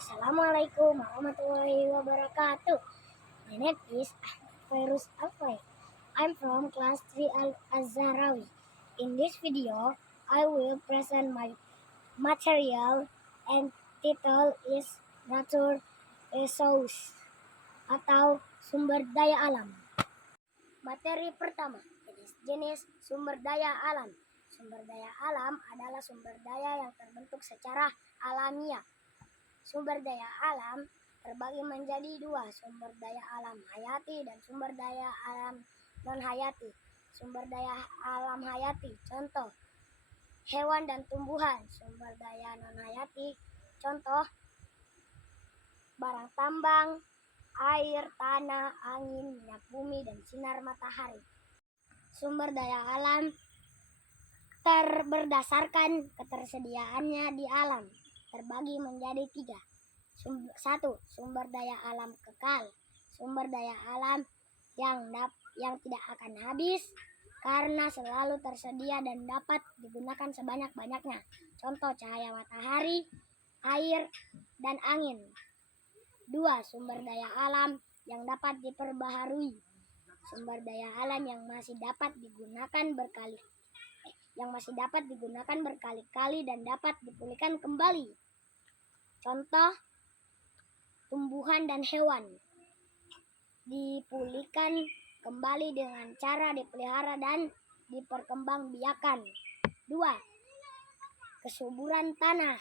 Assalamualaikum warahmatullahi wabarakatuh. My name is Fairuz Afai. I'm from class 3 Al-Azharawi. In this video, I will present my material and title is Nature Resource atau sumber daya alam. Materi pertama, jenis sumber daya alam. Sumber daya alam adalah sumber daya yang terbentuk secara alamiah. Sumber daya alam terbagi menjadi dua, sumber daya alam hayati dan sumber daya alam non-hayati. Sumber daya alam hayati, contoh hewan dan tumbuhan. Sumber daya non-hayati, contoh barang tambang, air, tanah, angin, minyak bumi, dan sinar matahari. Sumber daya alam berdasarkan ketersediaannya di alam terbagi menjadi tiga. Satu, sumber daya alam kekal. Sumber daya alam yang tidak akan habis karena selalu tersedia dan dapat digunakan sebanyak-banyaknya. Contoh cahaya matahari, air, dan angin. Dua, sumber daya alam yang dapat diperbaharui. Sumber daya alam yang masih dapat digunakan berkali-kali dan dapat dipulihkan kembali. Contoh tumbuhan dan hewan dipulihkan kembali dengan cara dipelihara dan diperkembangbiakan. Dua, kesuburan tanah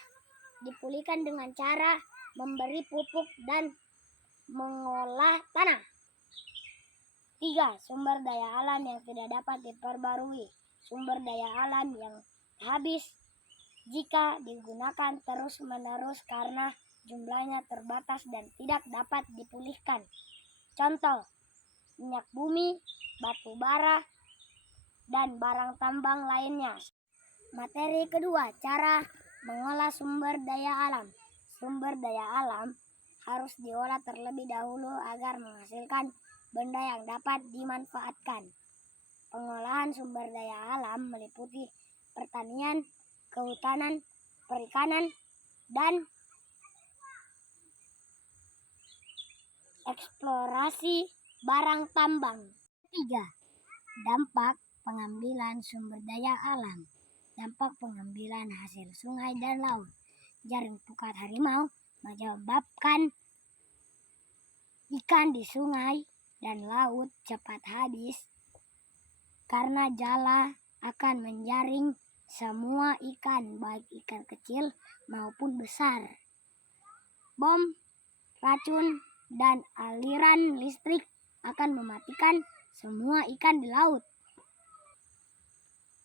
dipulihkan dengan cara memberi pupuk dan mengolah tanah. Tiga, sumber daya alam yang tidak dapat diperbarui. Sumber daya alam yang habis jika digunakan terus-menerus karena jumlahnya terbatas dan tidak dapat dipulihkan. Contoh, minyak bumi, batu bara, dan barang tambang lainnya. Materi kedua, cara mengolah sumber daya alam. Sumber daya alam harus diolah terlebih dahulu agar menghasilkan benda yang dapat dimanfaatkan. Pengolahan sumber daya alam meliputi pertanian, kehutanan, perikanan, dan eksplorasi barang tambang. Tiga, dampak pengambilan sumber daya alam. Dampak pengambilan hasil sungai dan laut. Jaring pukat harimau menyebabkan ikan di sungai dan laut cepat habis karena jala akan menjaring semua ikan, baik ikan kecil maupun besar. Bom, racun, dan aliran listrik akan mematikan semua ikan di laut.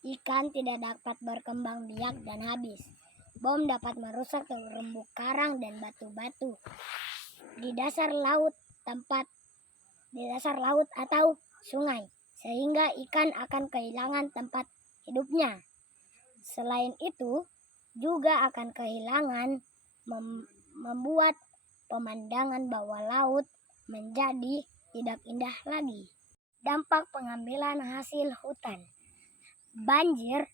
Ikan tidak dapat berkembang biak dan habis. Bom dapat merusak terumbu karang dan batu-batu di dasar laut atau sungai, sehingga ikan akan kehilangan tempat hidupnya. Selain itu, juga akan kehilangan membuat pemandangan bawah laut menjadi tidak indah lagi. Dampak pengambilan hasil hutan. Banjir,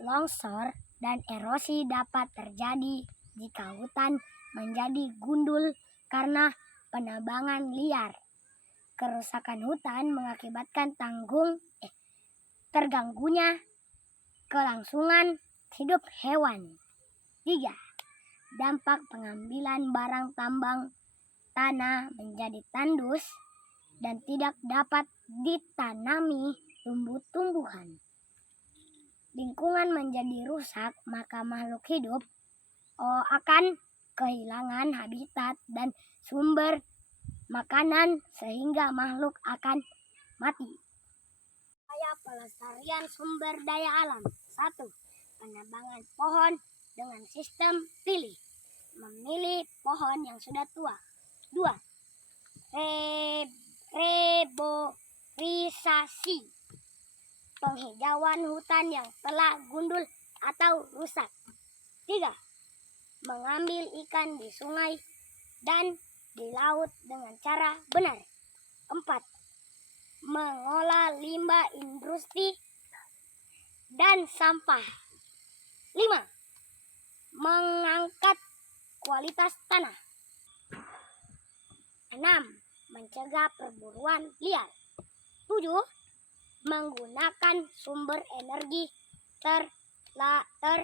longsor, dan erosi dapat terjadi jika hutan menjadi gundul karena penebangan liar. Kerusakan hutan mengakibatkan terganggunya kelangsungan hidup hewan. Tiga, dampak pengambilan barang tambang. Tanah menjadi tandus dan tidak dapat ditanami tumbuh-tumbuhan. Lingkungan menjadi rusak, maka makhluk hidup akan kehilangan habitat dan sumber makanan sehingga makhluk akan mati. Upaya pelestarian sumber daya alam. 1. Penebangan pohon dengan sistem pilih. Memilih pohon yang sudah tua. 2. Reboisasi. Penghijauan hutan yang telah gundul atau rusak. 3. Mengambil ikan di sungai dan di laut dengan cara benar. 4. Mengolah limbah industri dan sampah. 5. Mengangkat kualitas tanah. 6. Mencegah perburuan liar. 7. Menggunakan sumber energi terbarukan.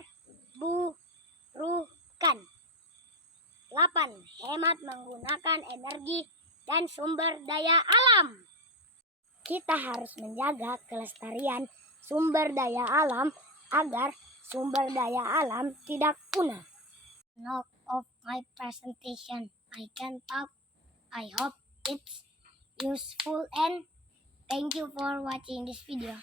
8. Hemat menggunakan energi dan sumber daya alam. Kita harus menjaga kelestarian sumber daya alam agar sumber daya alam tidak punah. Note of my presentation. I can talk. I hope it's useful and thank you for watching this video.